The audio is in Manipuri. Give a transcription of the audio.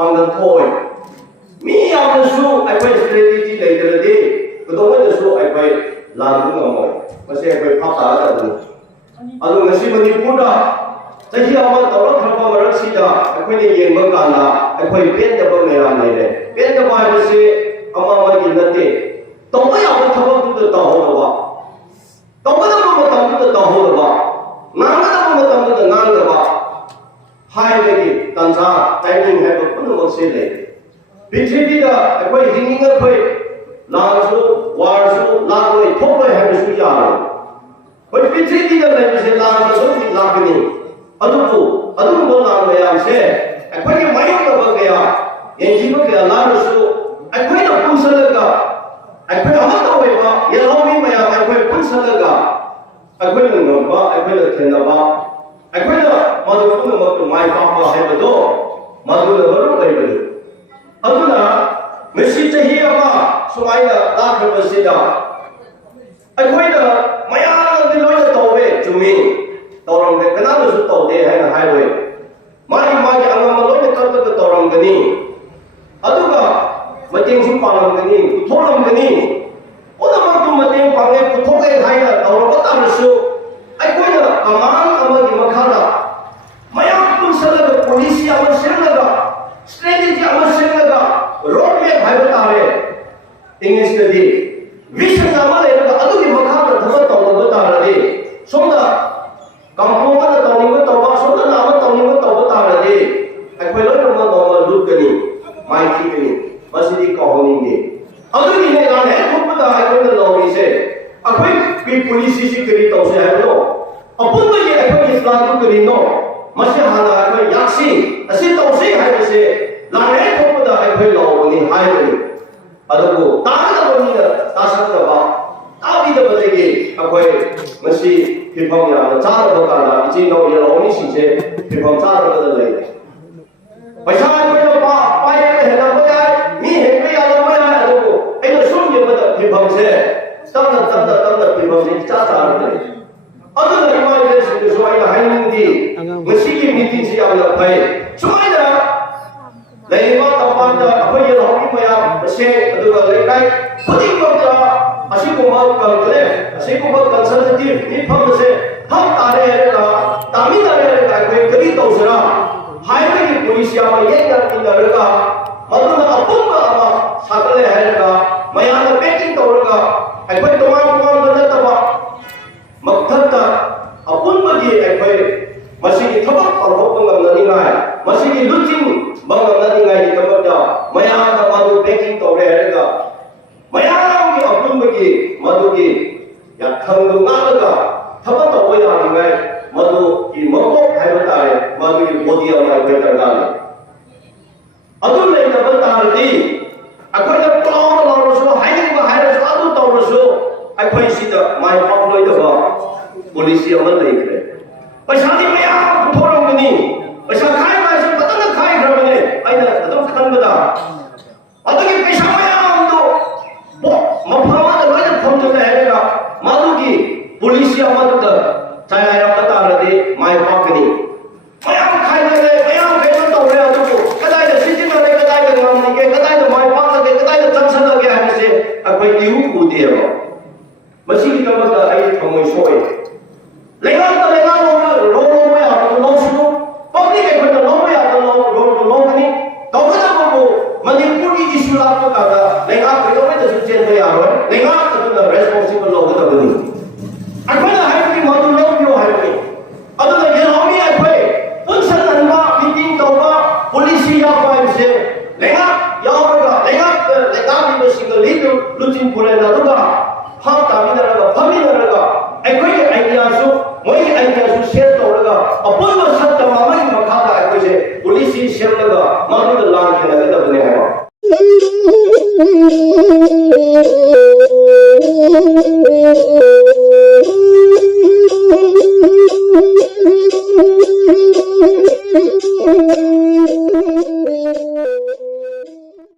bằng lần thôi mi ao su ai quay strategy lấy được đi cái đó mới su ai quay làm cũng ngon rồi mà sẽ quay phát tài là được anh người xin mình đi đó tại khi ông tàu nó tham gia vào xí đó ai quay đi yên bằng cả là ai quay biết được bằng người làm này đấy biết được bao nhiêu sự ông mà nhìn lên đi tàu mới ông tham gia được tàu hồ đó tàu mới tham gia được tàu hồ đó ngang cái tham gia được ngang đó hai cái gì tận ra timing hay là cũng một sự này पृथ्वी का कोई हिंगिंग कोई लाजो वारजो लाजो थोड़े है मुझे यार कोई पृथ्वी का नहीं मुझे लाजो भी लागनी अदुको लाग गया से कोई मायू का बग गया ये जीव के लाजो कोई ना पुंसल लगा कोई हम तो हुए बा ये लोग भी मैं कोई पुंसल लगा कोई ना बा कोई ना खेलना बा कोई ना मधुर मत माय पापा है बतो मधुर बरो नहीं बतो अदुना मसी चही अमा सुमाइना लाखबसिदा अखोइना मयाम दिलोय तौवे जुमी तौरंगे कनादसु तौदे हैना हाइवे मारी मागी अंगम लोय तौदक तौरंगनी अदुगा मतेंसु पालंगनी पुथोरंगनी ओदमतु मतें पांगे पुथोगे हाइना तौरबतारसु अखोइना कमान अमगी मखादा मयाम पुंसलग पुलिस अमा सेलगा strategy अमा सेलगा रोड में भाई बता रहे इंग्लिश के दी विषय नाम ले रहा अदुगी मखादा धम तौल बता रहे सोना कंपोमा द तौनिंग तौबा सोना नाम तौनिंग तौब बता रहे अखोय लोय नमा नॉर्मल रूट कनी माइकी कनी मसिदी कहोनिंग दे अदुगी ने गान है खुद बता अखोय न लौरी से अखोय की पुलिस सी करी तौ से है नो अपुन में ये अखोय इस्लाम को करी नो मसे हाना अखोय याक्सी असी तौ से है से लाने थोपदा अखोय लौनी हायनी अदुगो तागदबनी तासकदबा ताबिदबदगी अखोय मसी फिफम याना चारबकाना इची नो ये लौनी सिसे फिफम चारबदा ले पैसा अखोय पा पाए हेला बया मी हेबे याला बया अदुगो एनो सुम ये बदा फिफम से तमना फिफम से चा ले अदुगो इमाजिन से सोइना हाइनिंदी मसी की मीटिंग से याला फै सोइना लेकिन तमाम अखोय ये लौनी मया से अदुगा लेकाय खुदिमक्ता असिकुमा कंगले असिकुमा कंसल्टेटिव निफम से हम तारे रेगा तामिना रेगा कोई करी तौसरा हाईवे की पुलिस या में ये करती रेगा मधुना अपुम अमा सागले रेगा मया ने पैकिंग तौरगा अखोय तमाम बदतबा मक्थता अपुम बगी अखोय मसी थबक परहोप ngam मसी की लुचिंग बंगम नदिंगाई की तबदा मया का मधु पैकिंग तौरे रेगा मया की अपुम बगी मधु की या थंगु गालगा थबक तौवे यारिंगाई मधु की मको हाइबा तारे मधु की बोदी अमा बेटर गाले अदुम ले तबतारदी अखोय प्लाव लौरसो हाइनिंग हाइरस अदु तौरसो अखोय सिदा माय पापलोय दबा पुलिस अमा लेखरे पैसानी मया पुथोरंगनी पैसा खाय मासे पतना खाय खरबने आइना अदम खनबदा अदुगी पैसा मया तो बो मफामा द लोय फमजो हेरेगा मादुगी पुलिस अमद चाया पता रदे माय पाकनी मया खाय दे मया फेम तौरे अदुको कदाय द सिटी में कदाय द नामनी के कदाय द माय पाक के कदाय द जंक्शन लगे है से अखोय लिउ कुदेबो मसी की तमदा आई थमोय सोय लेगा रो में आ लो सुनो पब्लिक के कोई लो में आ लो कनी तौगदबो मणिपुर की इशू लाप का लेगा कोई में तो चेंज हो यार लेगा तो रेस्पोंसिबल लो गदबनी अखोना है कि मधु लो क्यों है नहीं अदुना ये होमी अखोय पुंसन अनवा मीटिंग तौबा पुलिस या पाइप से लेगा यावगा लेगा भी सिंगल लीड लुचिंग पुरे ना दुगा हां तामिनरगा फमिनरगा अखोय के आइडिया सु मोई आइडिया सु शेयर तौरगा अपुन सत्य मामई मखादा अखोय से पुलिस ही शेयर लगा मधु लान के लगदबने है